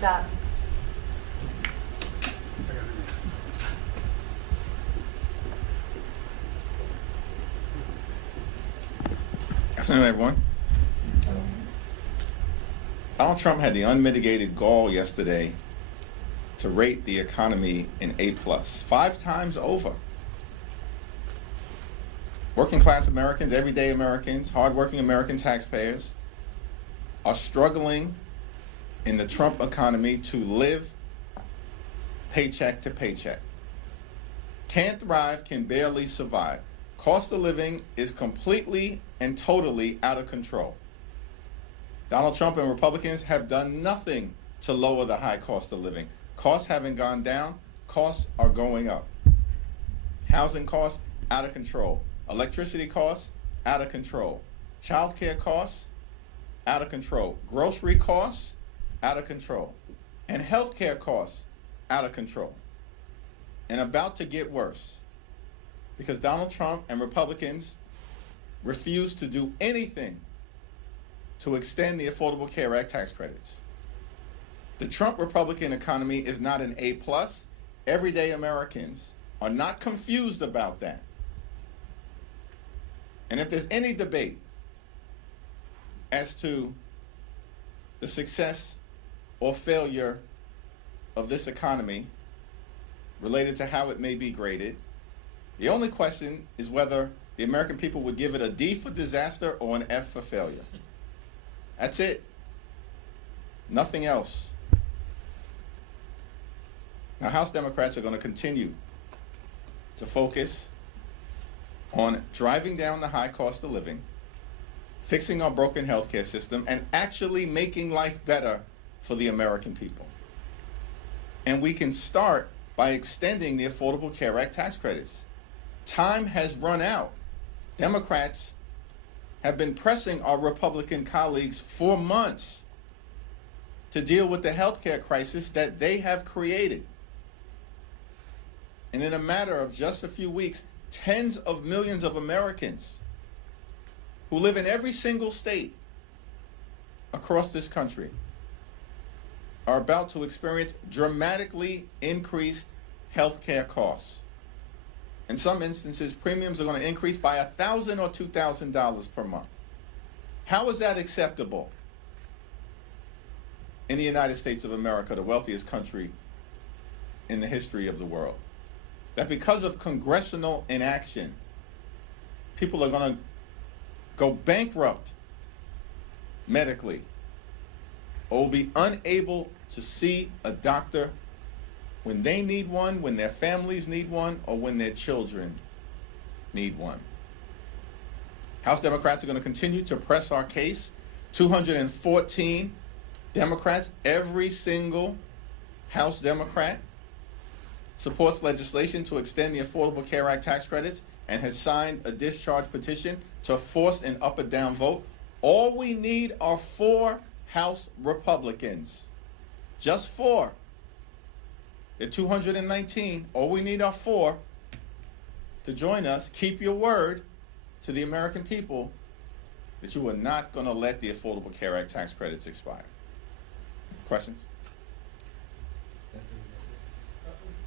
that. Afternoon, everyone. Donald Trump had the unmitigated gall yesterday to rate the economy an A+, 5 times over. Working class Americans, everyday Americans, hardworking American taxpayers are struggling in the Trump economy to live paycheck to paycheck. Can't thrive, can barely survive. Cost of living is completely and totally out of control. Donald Trump and Republicans have done nothing to lower the high cost of living. Costs haven't gone down, costs are going up. Housing costs, out of control. Electricity costs, out of control. Childcare costs, out of control. Grocery costs, out of control. And healthcare costs, out of control. And about to get worse, because Donald Trump and Republicans refuse to do anything to extend the Affordable Care Act tax credits. The Trump Republican economy is not an A+. Everyday Americans are not confused about that. And if there's any debate as to the success or failure of this economy related to how it may be graded, the only question is whether the American people would give it a D for disaster or an F for failure. That's it. Nothing else. Now, House Democrats are going to continue to focus on driving down the high cost of living, fixing our broken healthcare system, and actually making life better for the American people. And we can start by extending the Affordable Care Act tax credits. Time has run out. Democrats have been pressing our Republican colleagues for months to deal with the healthcare crisis that they have created. And in a matter of just a few weeks, tens of millions of Americans who live in every single state across this country are about to experience dramatically increased healthcare costs. In some instances, premiums are going to increase by $1,000 or $2,000 per month. How is that acceptable in the United States of America, the wealthiest country in the history of the world? That because of congressional inaction, people are going to go bankrupt medically or will be unable to see a doctor when they need one, when their families need one, or when their children need one. House Democrats are going to continue to press our case. 214 Democrats, every single House Democrat, supports legislation to extend the Affordable Care Act tax credits and has signed a discharge petition to force an up or down vote. All we need are 4 House Republicans. Just 4. There are 219. All we need are 4 to join us. Keep your word to the American people that you are not going to let the Affordable Care Act tax credits expire. Questions?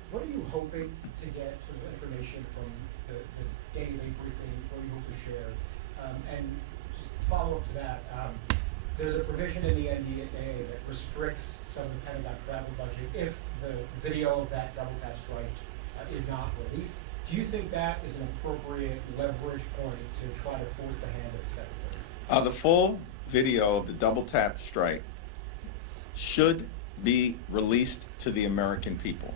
What are you hoping to get sort of information from this daily briefing? What do you hope to share? And just follow up to that, there's a provision in the NDA that restricts some of the Pentagon travel budget if the video of that double tap strike is not released. Do you think that is an appropriate leverage point to try to force the hand of the Secretary? The full video of the double tap strike should be released to the American people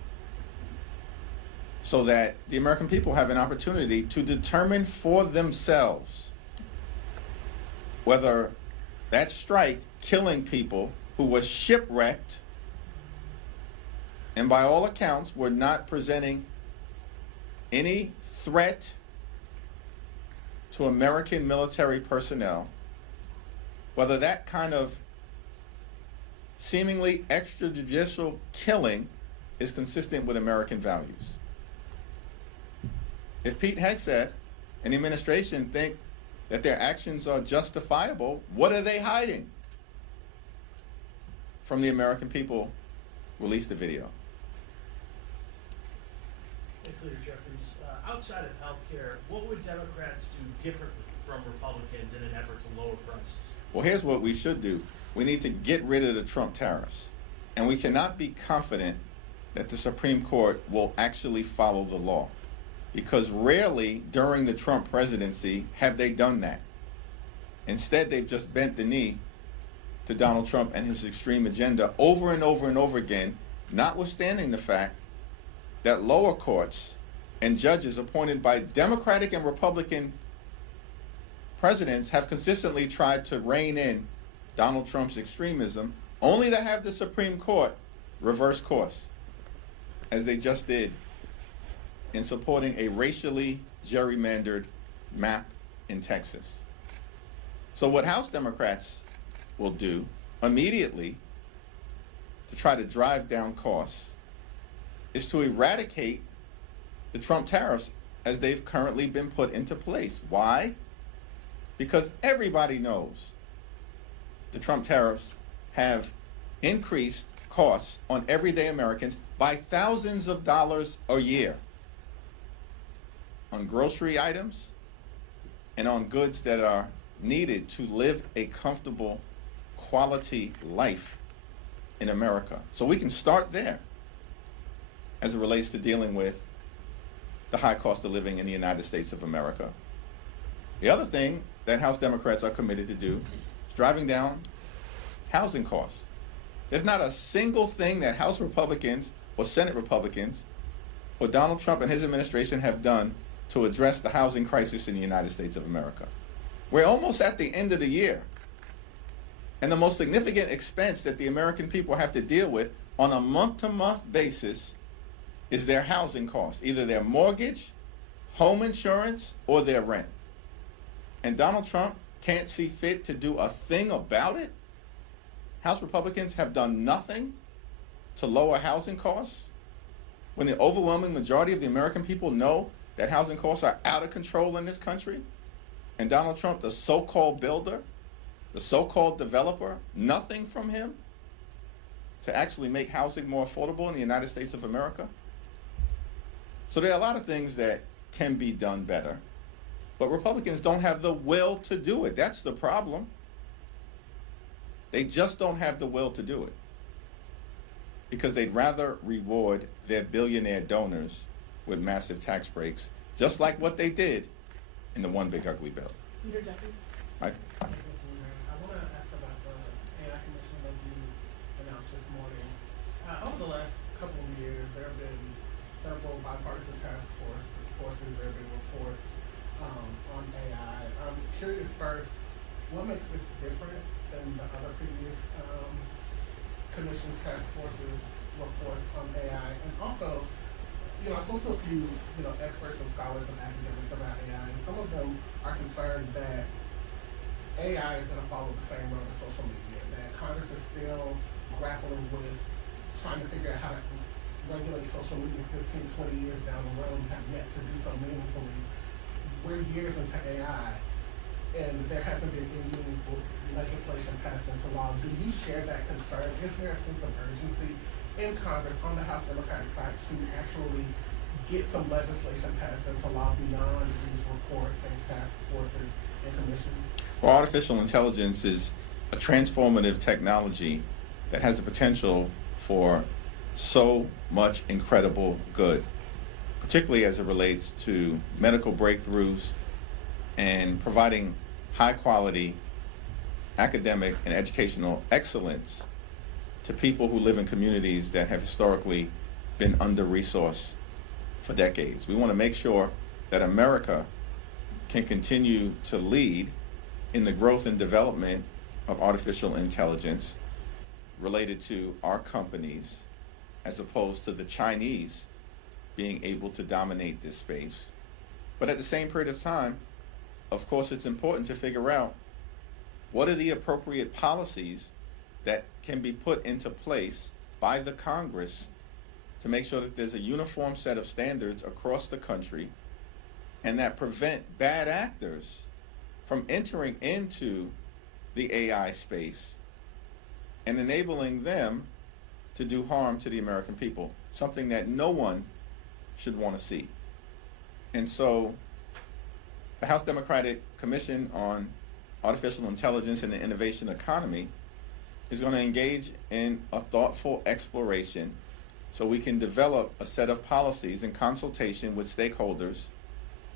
so that the American people have an opportunity to determine for themselves whether that strike killing people who were shipwrecked and by all accounts were not presenting any threat to American military personnel, whether that kind of seemingly extrajudicial killing is consistent with American values. If Pete Hegseth and the administration think that their actions are justifiable, what are they hiding from the American people released the video. Thanks, Leader Jeffries. Outside of healthcare, what would Democrats do differently from Republicans in an effort to lower prices? Well, here's what we should do. We need to get rid of the Trump tariffs. And we cannot be confident that the Supreme Court will actually follow the law, because rarely during the Trump presidency have they done that. Instead, they've just bent the knee to Donald Trump and his extreme agenda over and over and over again, notwithstanding the fact that lower courts and judges appointed by Democratic and Republican presidents have consistently tried to rein in Donald Trump's extremism, only to have the Supreme Court reverse course, as they just did in supporting a racially gerrymandered map in Texas. So what House Democrats will do immediately to try to drive down costs is to eradicate the Trump tariffs as they've currently been put into place. Why? Because everybody knows the Trump tariffs have increased costs on everyday Americans by thousands of dollars a year on grocery items and on goods that are needed to live a comfortable, quality life in America. So we can start there as it relates to dealing with the high cost of living in the United States of America. The other thing that House Democrats are committed to do is driving down housing costs. There's not a single thing that House Republicans or Senate Republicans or Donald Trump and his administration have done to address the housing crisis in the United States of America. We're almost at the end of the year, and the most significant expense that the American people have to deal with on a month-to-month basis is their housing costs, either their mortgage, home insurance, or their rent. And Donald Trump can't see fit to do a thing about it. House Republicans have done nothing to lower housing costs when the overwhelming majority of the American people know that housing costs are out of control in this country. And Donald Trump, the so-called builder, the so-called developer, nothing from him to actually make housing more affordable in the United States of America. So there are a lot of things that can be done better, but Republicans don't have the will to do it. That's the problem. They just don't have the will to do it because they'd rather reward their billionaire donors with massive tax breaks, just like what they did in the One Big Ugly Bill. Leader Jeffries. Right? I want to ask about the AI commission that you announced this morning. Over the last couple of years, there have been several bipartisan task forces. There have been reports on AI. I'm curious first, what makes this different than the other previous commission's task forces reports on AI? And also, I spoke to a few, experts and scholars and academics about AI, and some of them are concerned that AI is going to follow the same road as social media, that Congress is still grappling with trying to figure out how to regulate social media 15, 20 years down the road and have yet to do so meaningfully. We're years into AI, and there hasn't been any meaningful legislation passed into law. Do you share that concern? Is there a sense of urgency in Congress on the House Democratic side to actually get some legislation passed into law beyond these reports and task forces and commissions? Well, artificial intelligence is a transformative technology that has the potential for so much incredible good, particularly as it relates to medical breakthroughs and providing high quality academic and educational excellence to people who live in communities that have historically been under-resourced for decades. We want to make sure that America can continue to lead in the growth and development of artificial intelligence related to our companies, as opposed to the Chinese being able to dominate this space. But at the same period of time, of course, it's important to figure out what are the appropriate policies that can be put into place by the Congress to make sure that there's a uniform set of standards across the country and that prevent bad actors from entering into the AI space and enabling them to do harm to the American people, something that no one should want to see. And so the House Democratic Commission on Artificial Intelligence and the Innovation Economy is going to engage in a thoughtful exploration so we can develop a set of policies in consultation with stakeholders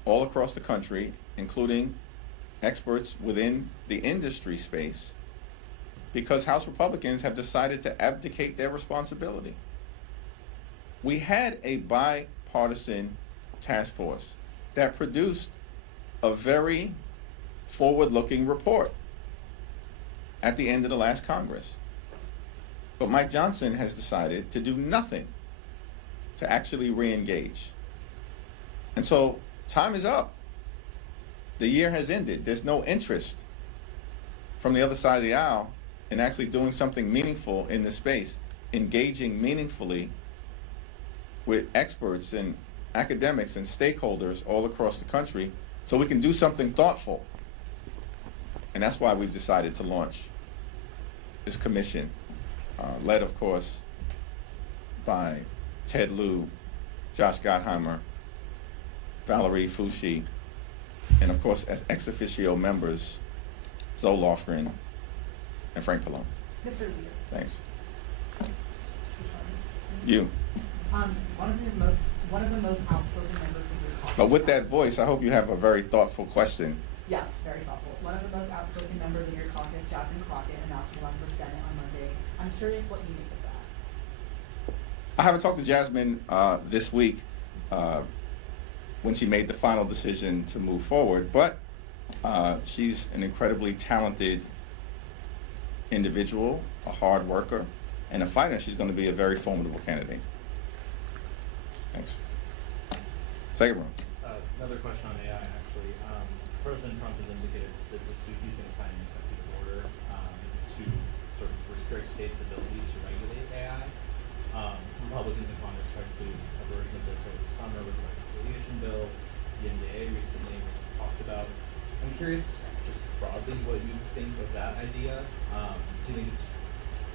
all across the country, including experts within the industry space, because House Republicans have decided to abdicate their responsibility. We had a bipartisan task force that produced a very forward-looking report at the end of the last Congress. But Mike Johnson has decided to do nothing to actually re-engage. And so time is up. The year has ended. There's no interest from the other side of the aisle in actually doing something meaningful in this space, engaging meaningfully with experts and academics and stakeholders all across the country so we can do something thoughtful. And that's why we've decided to launch this commission, led, of course, by Ted Lieu, Josh Gottheimer, Valerie Foushee, and of course, as ex officio members, Zoe Lofgren and Frank Pallone. Mr. Leader. Thanks. You. One of the most outspoken members of your caucus. But with that voice, I hope you have a very thoughtful question. Yes, very thoughtful. One of the most outspoken members of your caucus, Jasmine Crockett, announced to run for Senate on Monday. I'm curious what you make of that. I haven't talked to Jasmine this week when she made the final decision to move forward, but she's an incredibly talented individual, a hard worker, and a fighter. She's going to be a very formidable candidate. Thanks. Second round. Another question on AI, actually. President Trump has indicated that this week he's going to sign an executive order to sort of restrict states' abilities to regulate AI. Republicans in Congress tried to do a version of this over the summer with the reconciliation bill. The NDAA recently was talked about. I'm curious, just broadly, what you think of that idea. Do you think it's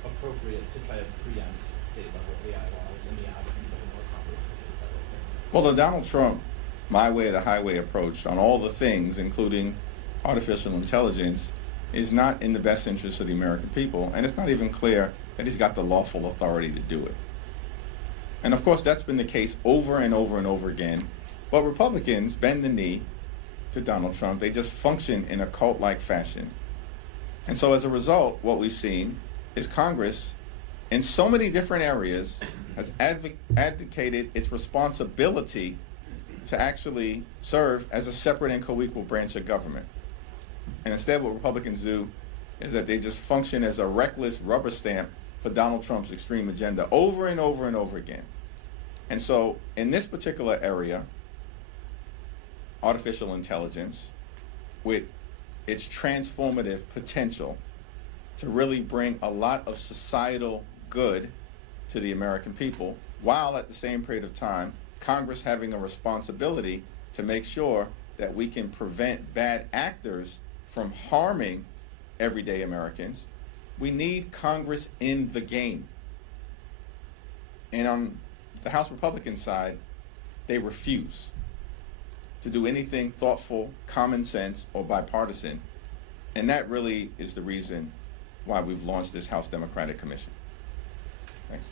appropriate to try to preempt state-level AI laws in the absence of a more comprehensive federal framework? Well, the Donald Trump my way or the highway approach on all the things, including artificial intelligence, is not in the best interest of the American people, and it's not even clear that he's got the lawful authority to do it. And of course, that's been the case over and over and over again. But Republicans bend the knee to Donald Trump. They just function in a cult-like fashion. And so as a result, what we've seen is Congress, in so many different areas, has advocated its responsibility to actually serve as a separate and co-equal branch of government. And instead what Republicans do is that they just function as a reckless rubber stamp for Donald Trump's extreme agenda over and over and over again. And so in this particular area, artificial intelligence, with its transformative potential to really bring a lot of societal good to the American people, while at the same period of time, Congress having a responsibility to make sure that we can prevent bad actors from harming everyday Americans, we need Congress in the game. And on the House Republican side, they refuse to do anything thoughtful, common sense, or bipartisan. And that really is the reason why we've launched this House Democratic Commission. Thanks.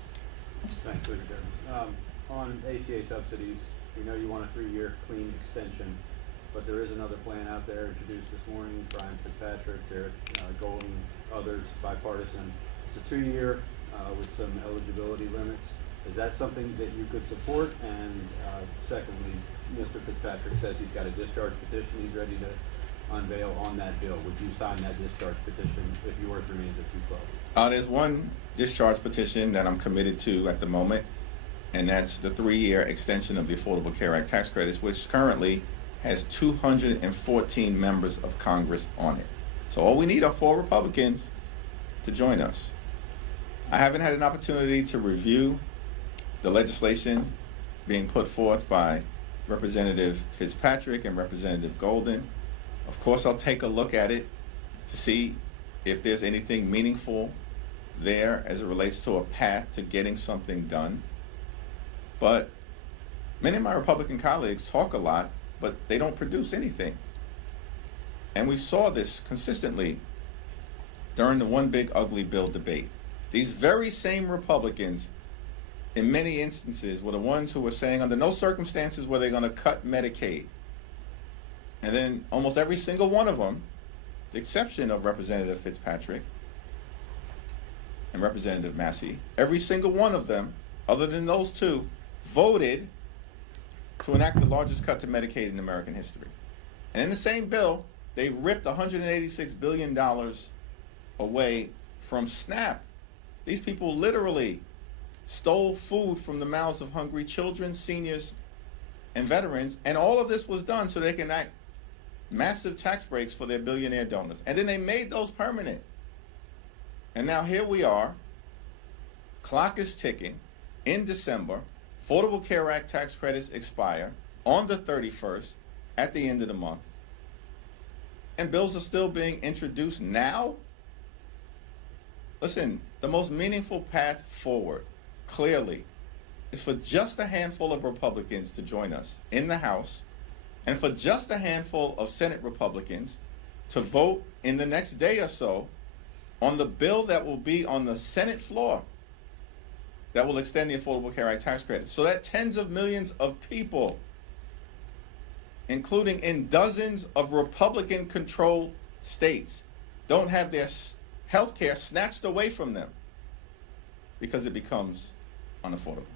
Thanks, Leader Jones. On ACA subsidies, we know you want a 3-year clean extension, but there is another plan out there introduced this morning. Brian Fitzpatrick, Derek Golden, others, bipartisan. It's a 2-year with some eligibility limits. Is that something that you could support? And secondly, Mr. Fitzpatrick says he's got a discharge petition he's ready to unveil on that bill. Would you sign that discharge petition if yours remains at 212? There's one discharge petition that I'm committed to at the moment, and that's the 3-year extension of the Affordable Care Act tax credits, which currently has 214 members of Congress on it. So all we need are 4 Republicans to join us. I haven't had an opportunity to review the legislation being put forth by Representative Fitzpatrick and Representative Golden. Of course, I'll take a look at it to see if there's anything meaningful there as it relates to a path to getting something done. But many of my Republican colleagues talk a lot, but they don't produce anything. And we saw this consistently during the one big ugly bill debate. These very same Republicans, in many instances, were the ones who were saying under no circumstances were they going to cut Medicaid. And then almost every single one of them, with the exception of Representative Fitzpatrick and Representative Massey, every single one of them, other than those two, voted to enact the largest cut to Medicaid in American history. And in the same bill, they ripped $186 billion away from SNAP. These people literally stole food from the mouths of hungry children, seniors, and veterans, and all of this was done so they can enact massive tax breaks for their billionaire donors. And then they made those permanent. And now here we are, clock is ticking, in December, Affordable Care Act tax credits expire on the 31st at the end of the month. And bills are still being introduced now? Listen, the most meaningful path forward, clearly, is for just a handful of Republicans to join us in the House, and for just a handful of Senate Republicans to vote in the next day or so on the bill that will be on the Senate floor that will extend the Affordable Care Act tax credit, so that tens of millions of people, including in dozens of Republican-controlled states, don't have their health care snatched away from them because it becomes unaffordable.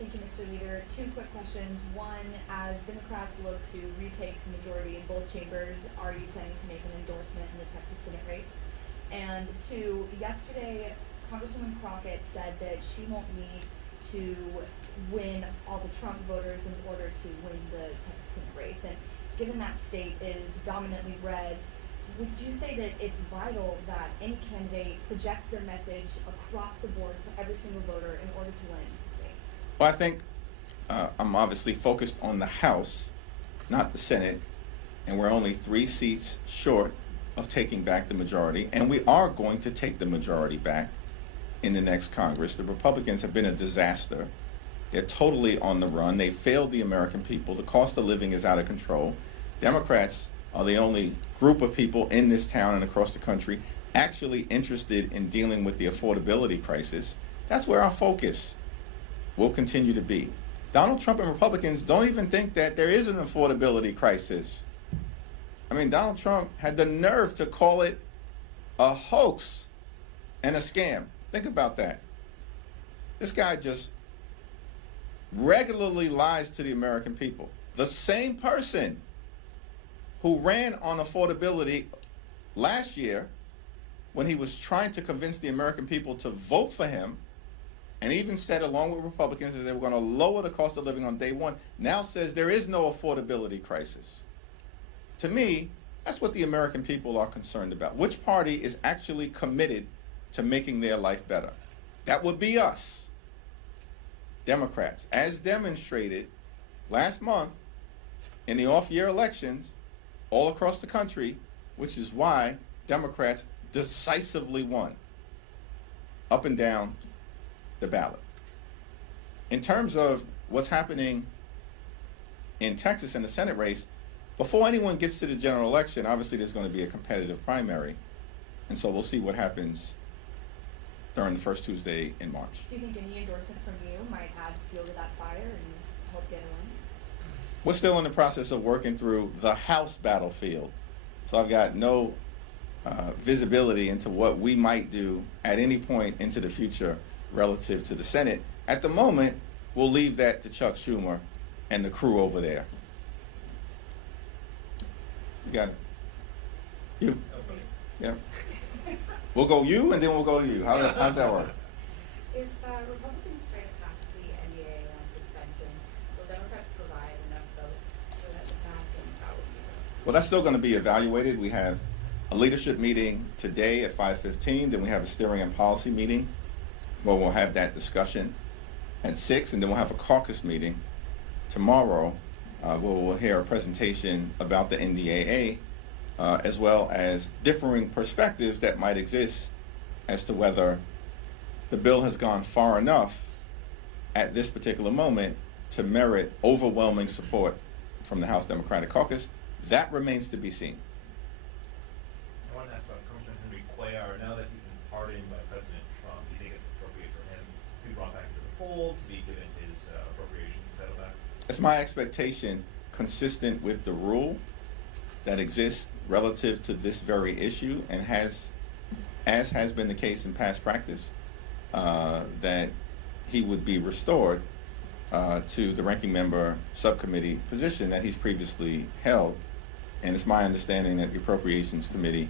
Thank you, Mr. Leader. Two quick questions. One, as Democrats look to retake the majority in both chambers, are you planning to make an endorsement in the Texas Senate race? And two, yesterday, Congresswoman Crockett said that she won't need to win all the Trump voters in order to win the Texas Senate race. And given that state is dominantly red, would you say that it's vital that any candidate projects their message across the board to every single voter in order to win the state? Well, I think I'm obviously focused on the House, not the Senate, and we're only 3 seats short of taking back the majority, and we are going to take the majority back in the next Congress. The Republicans have been a disaster. They're totally on the run. They failed the American people. The cost of living is out of control. Democrats are the only group of people in this town and across the country actually interested in dealing with the affordability crisis. That's where our focus will continue to be. Donald Trump and Republicans don't even think that there is an affordability crisis. I mean, Donald Trump had the nerve to call it a hoax and a scam. Think about that. This guy just regularly lies to the American people. The same person who ran on affordability last year when he was trying to convince the American people to vote for him, and even said along with Republicans that they were going to lower the cost of living on day one, now says there is no affordability crisis. To me, that's what the American people are concerned about. Which party is actually committed to making their life better? That would be us, Democrats, as demonstrated last month in the off-year elections all across the country, which is why Democrats decisively won up and down the ballot. In terms of what's happening in Texas in the Senate race, before anyone gets to the general election, obviously there's going to be a competitive primary, and so we'll see what happens during the first Tuesday in March. Do you think any endorsement from you might add fuel to that fire and help get a win? We're still in the process of working through the House battlefield, so I've got no visibility into what we might do at any point into the future relative to the Senate. At the moment, we'll leave that to Chuck Schumer and the crew over there. You got it. You. Yeah. We'll go you, and then we'll go to you. How's that work? If Republicans try to pass the NDA on suspension, will Democrats provide enough votes for that to pass, and how would you vote? Well, that's still going to be evaluated. We have a leadership meeting today at 5:15. Then we have a steering and policy meeting where we'll have that discussion at 6, and then we'll have a caucus meeting tomorrow where we'll hear a presentation about the NDAA as well as differing perspectives that might exist as to whether the bill has gone far enough at this particular moment to merit overwhelming support from the House Democratic Caucus. That remains to be seen. I want to ask about Congressman Henry Cuellar. Now that he's been pardoned by President Trump, do you think it's appropriate for him to be brought back into the fold, to be given his appropriations settled back? It's my expectation, consistent with the rule that exists relative to this very issue, and as has been the case in past practice, that he would be restored to the ranking member subcommittee position that he's previously held. And it's my understanding that the Appropriations Committee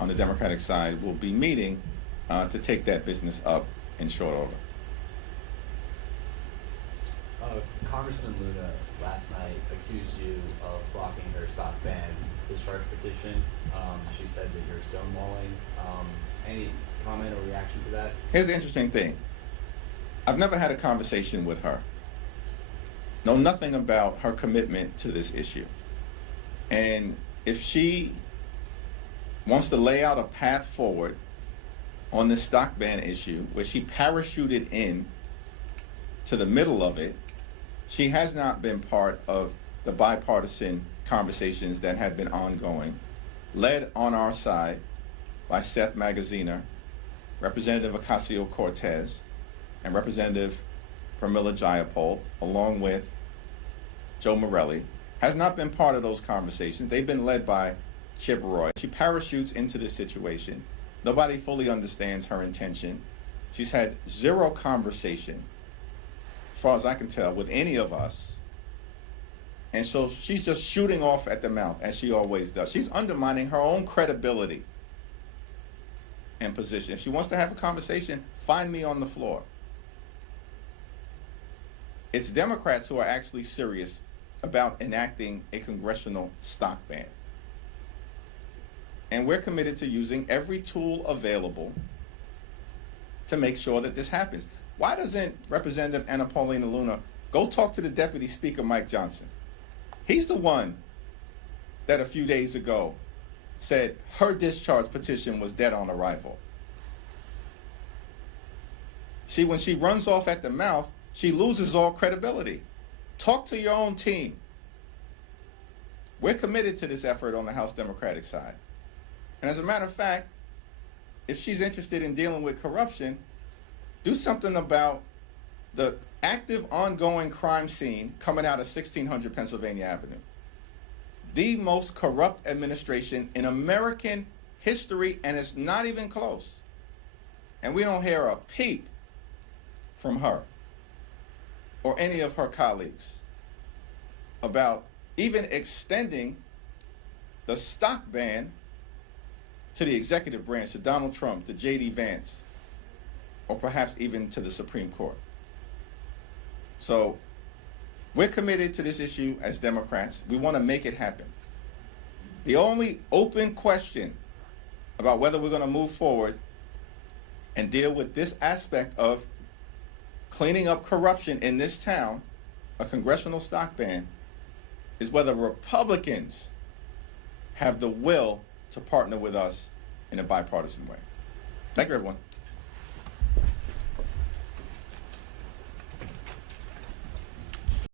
on the Democratic side will be meeting to take that business up in short order. Congressman Luna last night accused you of blocking her stock ban discharge petition. She said that you're stonewalling. Any comment or reaction to that? Here's the interesting thing. I've never had a conversation with her. Know nothing about her commitment to this issue. And if she wants to lay out a path forward on this stock ban issue, where she parachuted in to the middle of it, she has not been part of the bipartisan conversations that have been ongoing, led on our side by Seth Magaziner, Representative Ocasio-Cortez, and Representative Pramila Jayapal, along with Joe Morelli, has not been part of those conversations. They've been led by Chip Roy. She parachutes into this situation. Nobody fully understands her intention. She's had zero conversation, as far as I can tell, with any of us. And so she's just shooting off at the mouth, as she always does. She's undermining her own credibility and position. If she wants to have a conversation, find me on the floor. It's Democrats who are actually serious about enacting a congressional stock ban. And we're committed to using every tool available to make sure that this happens. Why doesn't Representative Anna Paulina Luna go talk to the Deputy Speaker, Mike Johnson? He's the one that a few days ago said her discharge petition was dead on arrival. When she runs off at the mouth, she loses all credibility. Talk to your own team. We're committed to this effort on the House Democratic side. And as a matter of fact, if she's interested in dealing with corruption, do something about the active ongoing crime scene coming out of 1600 Pennsylvania Avenue. The most corrupt administration in American history, and it's not even close. And we don't hear a peep from her or any of her colleagues about even extending the stock ban to the executive branch, to Donald Trump, to J.D. Vance, or perhaps even to the Supreme Court. So we're committed to this issue as Democrats. We want to make it happen. The only open question about whether we're going to move forward and deal with this aspect of cleaning up corruption in this town, a congressional stock ban, is whether Republicans have the will to partner with us in a bipartisan way. Thank you, everyone.